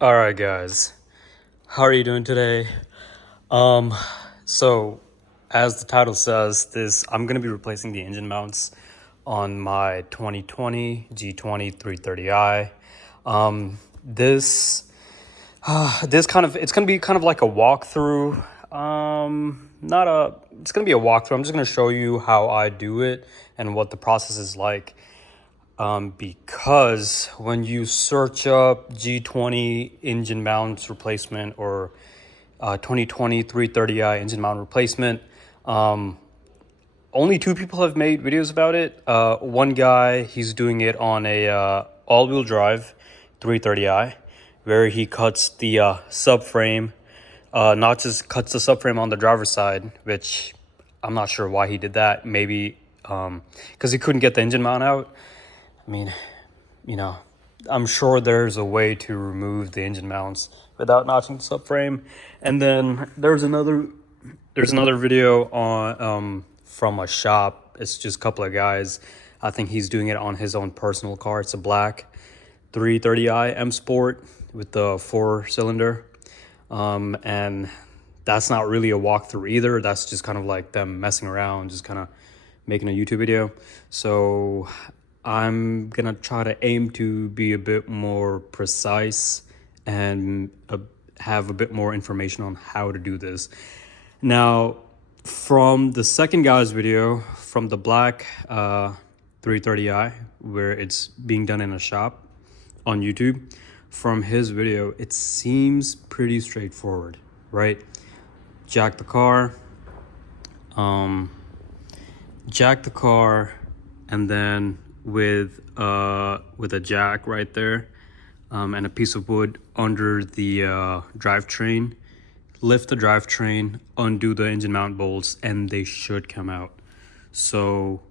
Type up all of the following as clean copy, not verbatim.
All right, guys. How are you doing today? Um, so as the title says, this I'm gonna be replacing the engine mounts on my 2020 G20 330i. This kind of it's gonna be kind of like a walkthrough. Not a. It's gonna be a walkthrough. I'm just gonna show you how I do it and what the process is like. Because when you search up G20 engine mount replacement or 2020 330i engine mount replacement, only two people have made videos about it. One guy, he's doing it on a all-wheel drive 330i, where he cuts the subframe, not just cuts the subframe on the driver's side, which I'm not sure why he did that. Maybe because he couldn't get the engine mount out. I mean, you know, I'm sure there's a way to remove the engine mounts without notching the subframe. And then there's another video on from a shop. It's just a couple of guys. I think he's doing it on his own personal car. It's a black 330i M Sport with the 4-cylinder. And that's not really a walkthrough either. That's just kind of like them messing around, just kind of making a YouTube video. So I'm gonna try to aim to be a bit more precise and have a bit more information on how to do this. Now, from the second guy's video, from the black 330i, where it's being done in a shop on YouTube, from his video, it seems pretty straightforward, right? Jack the car, and then with a jack right there, and a piece of wood under the drivetrain. Lift the drivetrain, undo the engine mount bolts, and they should come out. So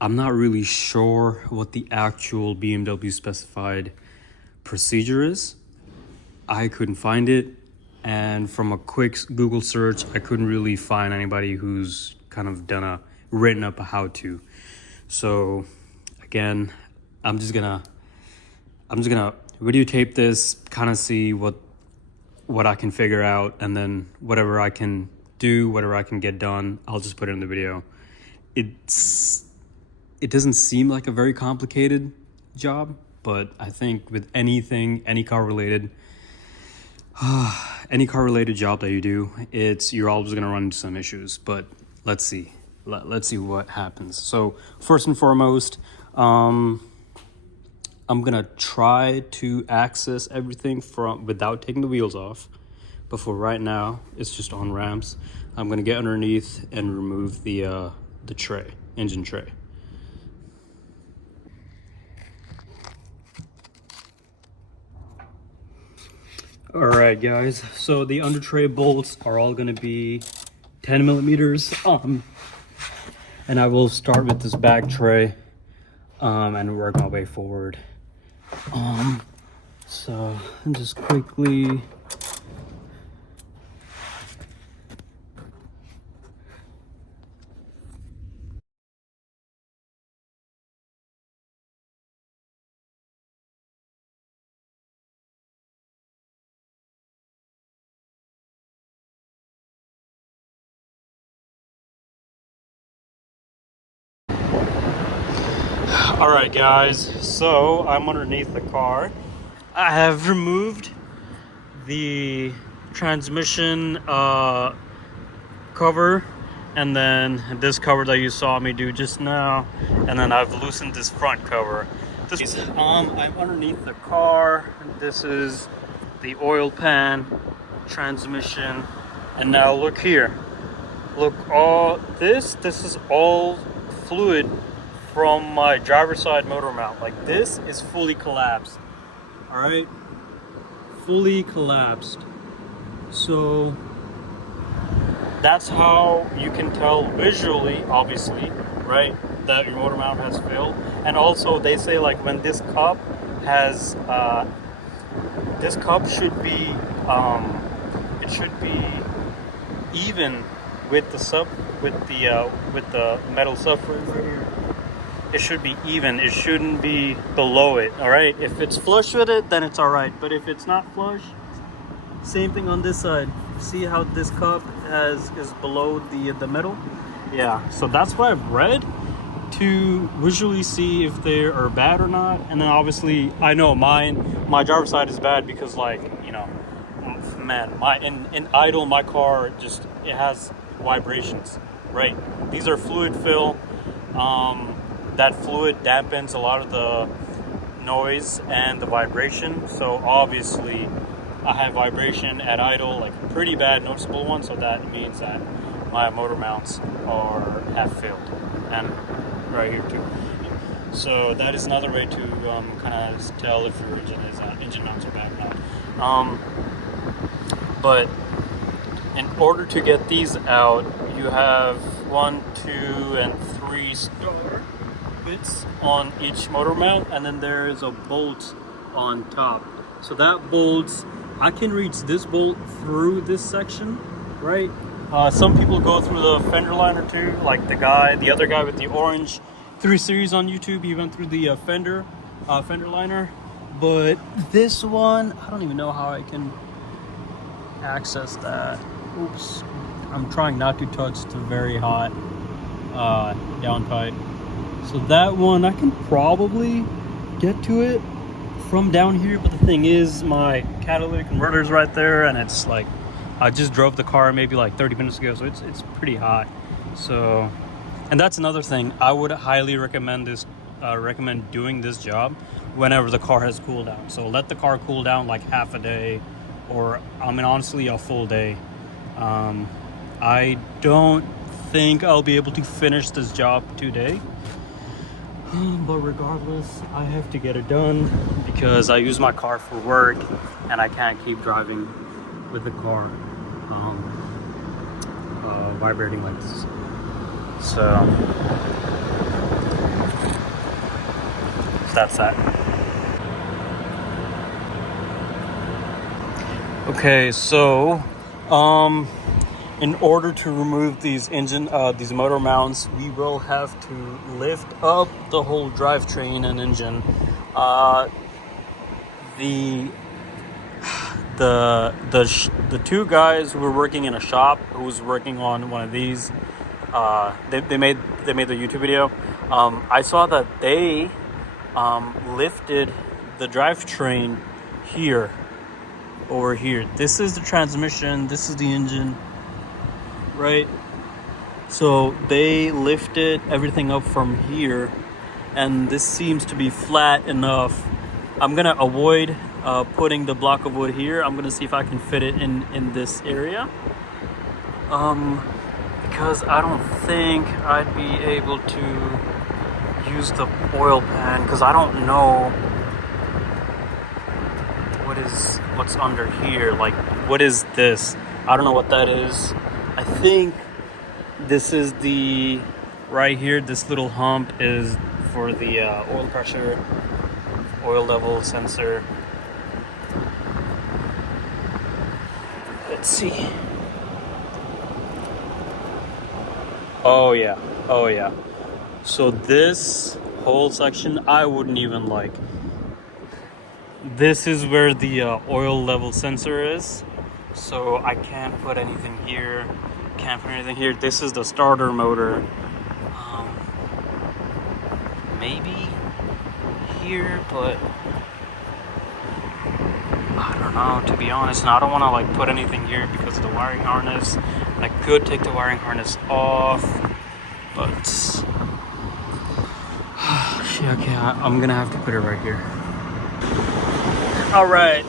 I'm not really sure what the actual BMW specified procedure is. I couldn't find it, and from a quick Google search, I couldn't really find anybody who's kind of written up a how-to. So again, I'm just gonna videotape this, kind of see what I can figure out, and then whatever I can do, whatever I can get done, I'll just put it in the video. It doesn't seem like a very complicated job, but I think with anything, any car related job that you do, you're always gonna run into some issues. But let's see what happens. So first and foremost, I'm gonna try to access everything without taking the wheels off. But for right now, it's just on ramps. I'm gonna get underneath and remove the engine tray. All right, guys. So the Undertray bolts are all gonna be 10 millimeters. And I will start with this back tray, and work my way forward. So just quickly. All right, guys, so I'm underneath the car. I have removed the transmission cover, and then this cover that you saw me do just now, and then I've loosened this front cover. I'm underneath the car. This is the oil pan, transmission, and now look here. Look, this is all fluid from my driver's side motor mount. Like, this is fully collapsed. All right, fully collapsed. So that's how you can tell visually, obviously, right, that your motor mount has failed. And also, they say, like, when this cup should be it should be even with the metal subframe right here. it should be even. It shouldn't be below it. All right, if it's flush with it, then it's all right. But if it's not flush, same thing on this side. See how this cup is below the middle? Yeah, so that's what I've read to visually see if they are bad or not. And then obviously I know my driver's side is bad because, like, you know, man, in idle, my car just, it has vibrations, right? These are fluid fill. That fluid dampens a lot of the noise and the vibration. So obviously I have vibration at idle, like a pretty bad noticeable one. So that means that my motor mounts have failed, and right here too. So that is another way to kind of tell if your engine mounts are bad or not. But in order to get these out, you have 1, 2, and 3 star bits on each motor mount, and then there is a bolt on top. So that bolt, I can reach this bolt through this section, right? Some people go through the fender liner too, like the other guy with the orange 3 Series on YouTube. He went through the fender liner, but this one, I don't even know how I can access that. Oops, I'm trying not to touch the very hot down pipe. So that one, I can probably get to it from down here, but the thing is, my catalytic converter is right there, and it's like, I just drove the car maybe like 30 minutes ago, so it's pretty hot. So, and that's another thing, I would highly recommend doing this job whenever the car has cooled down. So let the car cool down like half a day, or I mean honestly a full day. I don't think I'll be able to finish this job today, but regardless, I have to get it done because I use my car for work and I can't keep driving with the car vibrating like this. So that's that. Okay, so in order to remove these motor mounts, we will have to lift up the whole drivetrain and engine. The two guys who were working in a shop who was working on one of these, they made the YouTube video. I saw that they lifted the drivetrain here, over here. This is the transmission, this is the engine, right? So they lifted everything up from here, and this seems to be flat enough. I'm gonna avoid putting the block of wood here. I'm gonna see if I can fit it in this area, because I don't think I'd be able to use the oil pan, because I don't know what's under here. Like, what is this? I don't know what that is. I think this is the right here, this little hump is for the oil pressure, oil level sensor. Let's see. Oh yeah. So this whole section, I wouldn't even like. This is where the oil level sensor is. So I can't put anything here. This is the starter motor. Maybe here, but I don't know, to be honest. And I don't want to like put anything here because of the wiring harness. I could take the wiring harness off, but okay, I'm gonna have to put it right here. All right.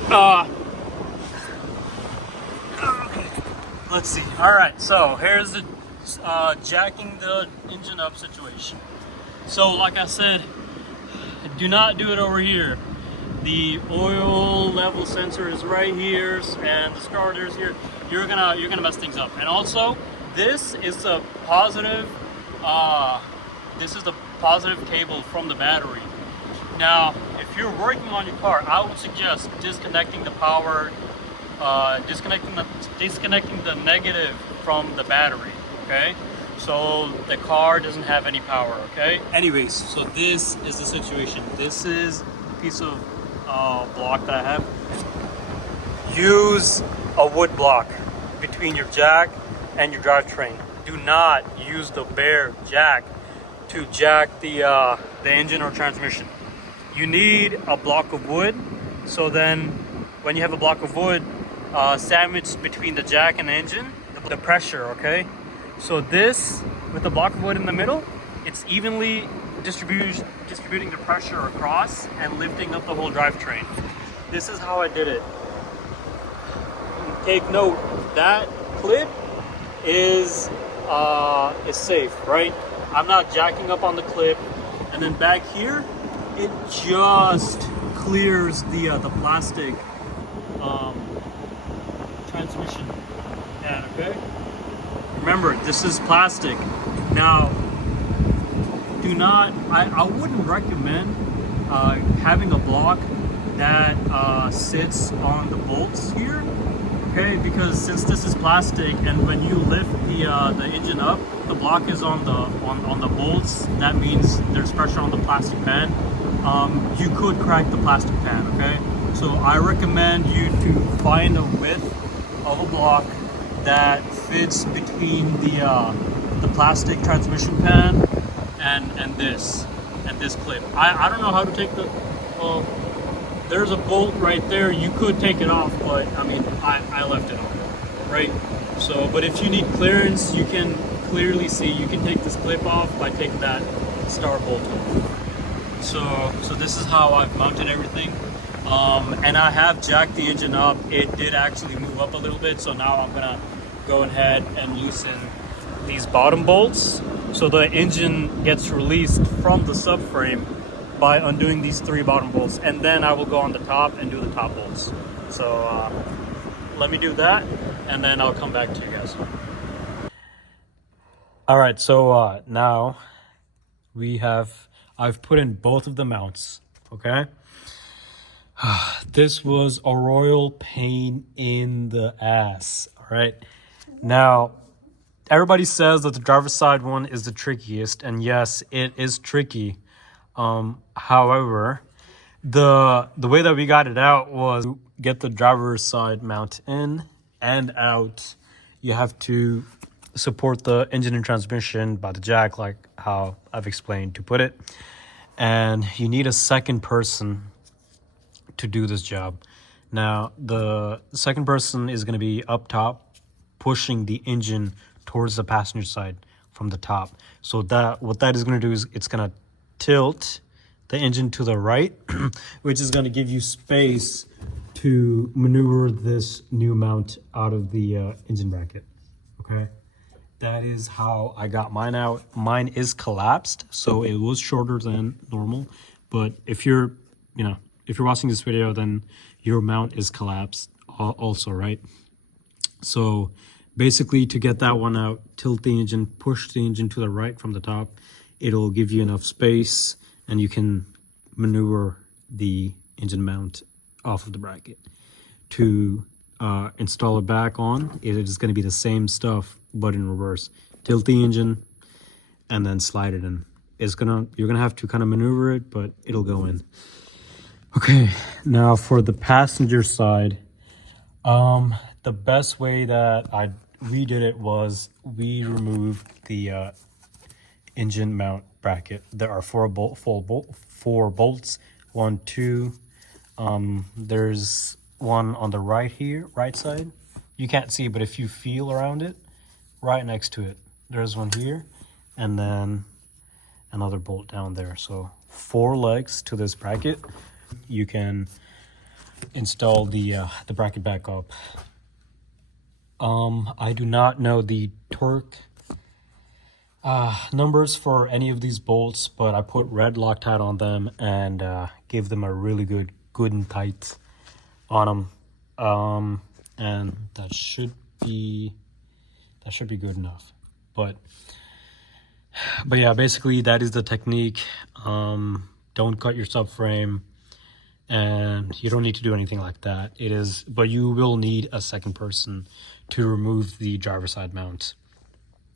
Okay. Let's see. All right. So here's the jacking the engine up situation. So like I said, do not do it over here. The oil level sensor is right here, and the starter's here. You're gonna mess things up. And also, this is the positive. This is the positive cable from the battery. Now, if you're working on your car, I would suggest disconnecting the power, disconnecting the negative from the battery. Okay, so the car doesn't have any power, okay? Anyways, so this is the situation. This is a piece of block that I have. Use a wood block between your jack and your drivetrain. Do not use the bare jack to jack the engine or transmission. You need a block of wood, so then when you have a block of wood sandwiched between the jack and the engine, the pressure, okay? So this, with the block of wood in the middle, it's evenly distributing the pressure across and lifting up the whole drivetrain. This is how I did it. Take note, that clip is safe, right? I'm not jacking up on the clip. And then back here, it just clears the plastic transmission pad, okay? Remember, this is plastic. Now, do not, I wouldn't recommend having a block that sits on the bolts here, okay? Because since this is plastic, and when you lift the engine up, the block is on the bolts. That means there's pressure on the plastic pan. You could crack the plastic pan, okay? So I recommend you to find a width of a block that fits between the plastic transmission pan and this clip. I don't know how to take the there's a bolt right there. You could take it off, but I mean I left it on, right? So but if you need clearance, you can clearly see you can take this clip off by taking that star bolt off. So this is how I've mounted everything. And I have jacked the engine up. It did actually move up a little bit, so now I'm gonna go ahead and loosen these bottom bolts so the engine gets released from the subframe by undoing these 3 bottom bolts, and then I will go on the top and do the top bolts. So let me do that, and then I'll come back to you guys. All right, so now I've put in both of the mounts, okay? This was a royal pain in the ass, all right? Now, everybody says that the driver's side one is the trickiest, and yes, it is tricky. However, the way that we got it out was to get the driver's side mount in and out. You have to support the engine and transmission by the jack, like how I've explained to put it. And you need a second person to do this job. Now, the second person is going to be up top, pushing the engine towards the passenger side from the top. So that what that is going to do is it's going to tilt the engine to the right, which is going to give you space to maneuver this new mount out of the engine bracket. Okay, that is how I got mine out. Mine is collapsed, so it was shorter than normal. But if you're watching this video, then your mount is collapsed also, right? So basically, to get that one out, tilt the engine, push the engine to the right from the top. It'll give you enough space, and you can maneuver the engine mount off of the bracket. To install it back on, it is going to be the same stuff, but in reverse. Tilt the engine, and then slide it in. You're gonna have to kind of maneuver it, but it'll go in. Okay, now for the passenger side, the best way that we did it was we removed the engine mount bracket. There are four bolts, 1, 2. There's one on the right side. You can't see, but if you feel around it, right next to it, there's one here, and then another bolt down there. So 4 legs to this bracket. You can install the bracket back up. I do not know the torque numbers for any of these bolts, but I put red Loctite on them and gave them a really good and tight on them, and that should be good enough. But yeah, basically that is the technique. Don't cut your subframe, and you don't need to do anything like that. But you will need a second person to remove the driver's side mount.